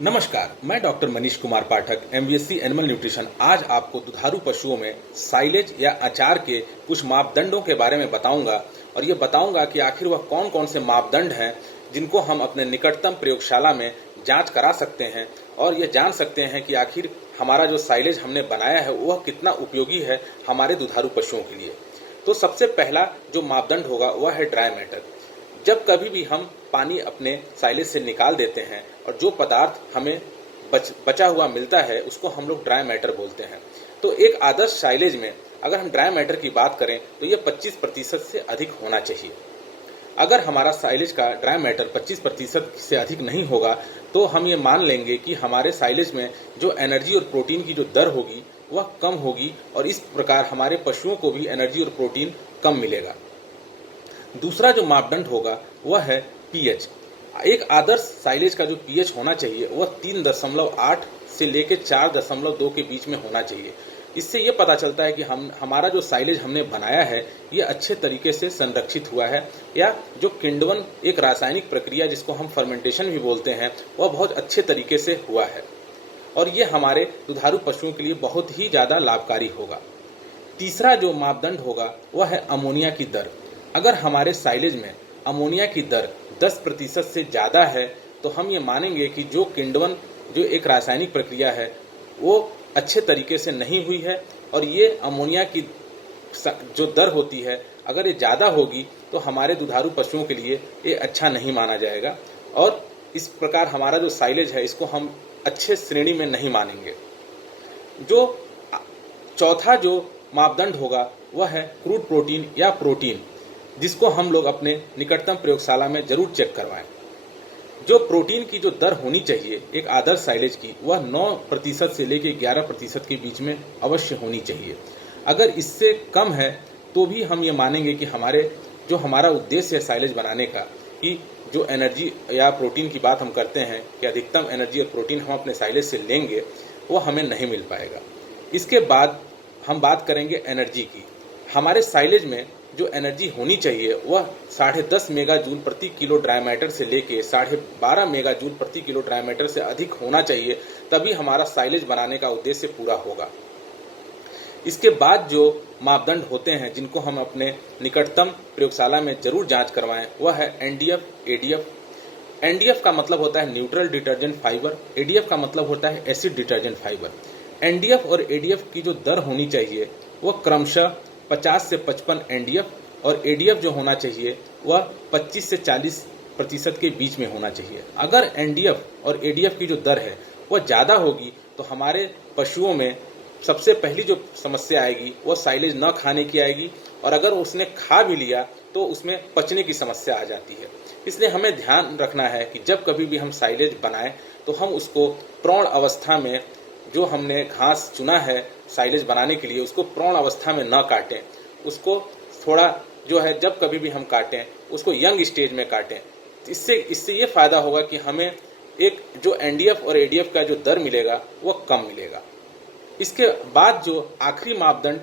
नमस्कार, मैं doctor Manish Kumar Pathak, MBSC animal nutrition आज आपको दुधारू पशुओं में साइलेज या अचार के कुछ मापदंडों के बारे में बताऊंगा और ये बताऊंगा कि आखिर वह कौन कौन से मापदंड हैं जिनको हम अपने निकटतम प्रयोगशाला में जांच करा सकते हैं और ये जान सकते हैं कि आखिर हमारा जो साइलेज हमने बनाया है वह कितना उपयोगी है हमारे दुधारू पशुओं के लिए। तो सबसे पहला जो मापदंड होगा वह है ड्राई मैटर। जब कभी भी हम पानी अपने साइलेज से निकाल देते हैं और जो पदार्थ हमें बचा हुआ मिलता है उसको हम लोग ड्राई मैटर बोलते हैं। तो एक आदर्श साइलेज में अगर हम ड्राई मैटर की बात करें तो ये 25% से अधिक होना चाहिए। अगर हमारा साइलेज का ड्राई मैटर 25% से अधिक नहीं होगा तो हम ये मान लेंगे कि हमारे साइलेज में जो एनर्जी और प्रोटीन की जो दर होगी वह कम होगी और इस प्रकार हमारे पशुओं को भी एनर्जी और प्रोटीन कम मिलेगा। दूसरा जो मापदंड होगा वह है पीएच। एक आदर्श साइलेज का जो पीएच होना चाहिए वह 3.8 से लेकर 4.2 के बीच में होना चाहिए। इससे ये पता चलता है कि हमारा जो साइलेज हमने बनाया है ये अच्छे तरीके से संरक्षित हुआ है या जो किण्वन एक रासायनिक प्रक्रिया जिसको हम फर्मेंटेशन भी बोलते हैं वह बहुत अच्छे तरीके से हुआ है और ये हमारे दुधारू पशुओं के लिए बहुत ही ज़्यादा लाभकारी होगा। तीसरा जो मापदंड होगा वह है अमोनिया की दर। अगर हमारे साइलेज में अमोनिया की दर 10% से ज़्यादा है तो हम ये मानेंगे कि जो किण्वन जो एक रासायनिक प्रक्रिया है वो अच्छे तरीके से नहीं हुई है और ये अमोनिया की जो दर होती है अगर ये ज़्यादा होगी तो हमारे दुधारू पशुओं के लिए ये अच्छा नहीं माना जाएगा और इस प्रकार हमारा जो साइलेज है इसको हम अच्छे श्रेणी में नहीं मानेंगे। जो चौथा जो मापदंड होगा वह है क्रूड प्रोटीन या प्रोटीन, जिसको हम लोग अपने निकटतम प्रयोगशाला में जरूर चेक करवाएं। जो प्रोटीन की जो दर होनी चाहिए एक आदर्श साइलेज की वह 9% से लेकर 11% के बीच में अवश्य होनी चाहिए। अगर इससे कम है तो भी हम ये मानेंगे कि हमारा उद्देश्य है साइलेज बनाने का कि जो एनर्जी या प्रोटीन की बात हम करते हैं कि अधिकतम एनर्जी और प्रोटीन हम अपने साइलेज से लेंगे वो हमें नहीं मिल पाएगा। इसके बाद हम बात करेंगे एनर्जी की। हमारे साइलेज में जो एनर्जी होनी चाहिए वह 10.5 मेगा जूल प्रति किलो ड्राई मैटर से लेके 12.5 मेगा जूल प्रति किलो ड्राई मैटर से अधिक होना चाहिए, तभी हमारा साइलेज बनाने का उद्देश्य पूरा होगा। इसके बाद जो मापदंड होते हैं जिनको हम अपने निकटतम प्रयोगशाला में जरूर जांच करवाएं वह है एनडीएफ, एडीएफ। एनडीएफ का मतलब होता है न्यूट्रल डिटर्जेंट फाइबर, एडीएफ का मतलब होता है एसिड डिटर्जेंट फाइबर। एनडीएफ और एडीएफ की जो दर होनी चाहिए वह क्रमशः 50 से 55 एनडीएफ और एडीएफ जो होना चाहिए वह 25 से 40% के बीच में होना चाहिए। अगर एनडीएफ और एडीएफ की जो दर है वह ज़्यादा होगी तो हमारे पशुओं में सबसे पहली जो समस्या आएगी वह साइलेज न खाने की आएगी और अगर उसने खा भी लिया तो उसमें पचने की समस्या आ जाती है। इसलिए हमें ध्यान रखना है कि जब कभी भी हम साइलेज बनाएं तो हम उसको प्रौढ़ अवस्था में जो हमने घास चुना है साइलेज बनाने के लिए उसको प्रौढ़ अवस्था में न काटें, उसको थोड़ा जो है जब कभी भी हम काटें उसको यंग स्टेज में काटें। इससे ये फायदा होगा कि हमें एक जो एनडीएफ और एडीएफ का जो दर मिलेगा वह कम मिलेगा। इसके बाद जो आखिरी मापदंड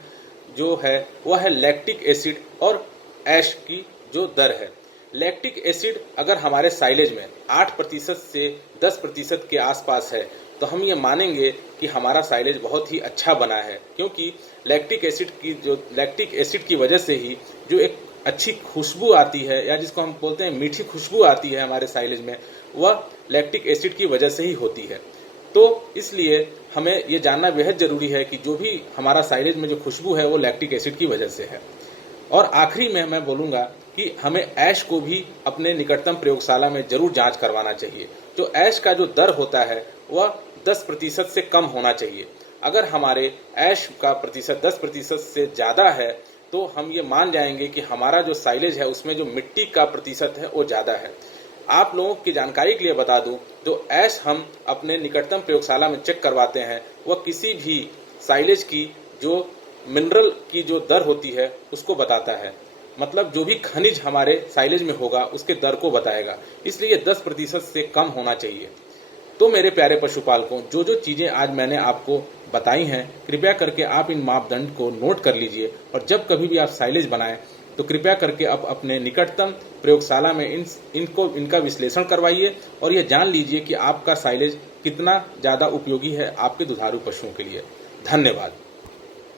जो है वह है लैक्टिक एसिड और ऐश की जो दर है। लैक्टिक एसिड अगर हमारे साइलेज में 8% से 10% के आसपास है तो हम ये मानेंगे कि हमारा साइलेज बहुत ही अच्छा बना है, क्योंकि लैक्टिक एसिड की वजह से ही जो एक अच्छी खुशबू आती है या जिसको हम बोलते हैं मीठी खुशबू आती है हमारे साइलेज में वह लैक्टिक एसिड की वजह से ही होती है। तो इसलिए हमें ये जानना बेहद जरूरी है कि जो भी हमारा साइलेज में जो खुशबू है वो लैक्टिक एसिड की वजह से है। और आखिरी में मैं बोलूँगा कि हमें ऐश को भी अपने निकटतम प्रयोगशाला में जरूर जांच करवाना चाहिए। जो ऐश का जो दर होता है वह 10% से कम होना चाहिए। अगर हमारे ऐश का प्रतिशत 10% से ज़्यादा है तो हम ये मान जाएंगे कि हमारा जो साइलेज है उसमें जो मिट्टी का प्रतिशत है वो ज़्यादा है। आप लोगों की जानकारी के लिए बता दूं, जो ऐश हम अपने निकटतम प्रयोगशाला में चेक करवाते हैं वह किसी भी साइलेज की जो मिनरल की जो दर होती है उसको बताता है, मतलब जो भी खनिज हमारे साइलेज में होगा उसके दर को बताएगा। इसलिए 10% से कम होना चाहिए। तो मेरे प्यारे पशुपालकों, जो जो चीज़ें आज मैंने आपको बताई हैं कृपया करके आप इन मापदंड को नोट कर लीजिए और जब कभी भी आप साइलेज बनाएं तो कृपया करके आप अपने निकटतम प्रयोगशाला में इनका विश्लेषण करवाइए और यह जान लीजिए कि आपका साइलेज कितना ज़्यादा उपयोगी है आपके दुधारू पशुओं के लिए। धन्यवाद।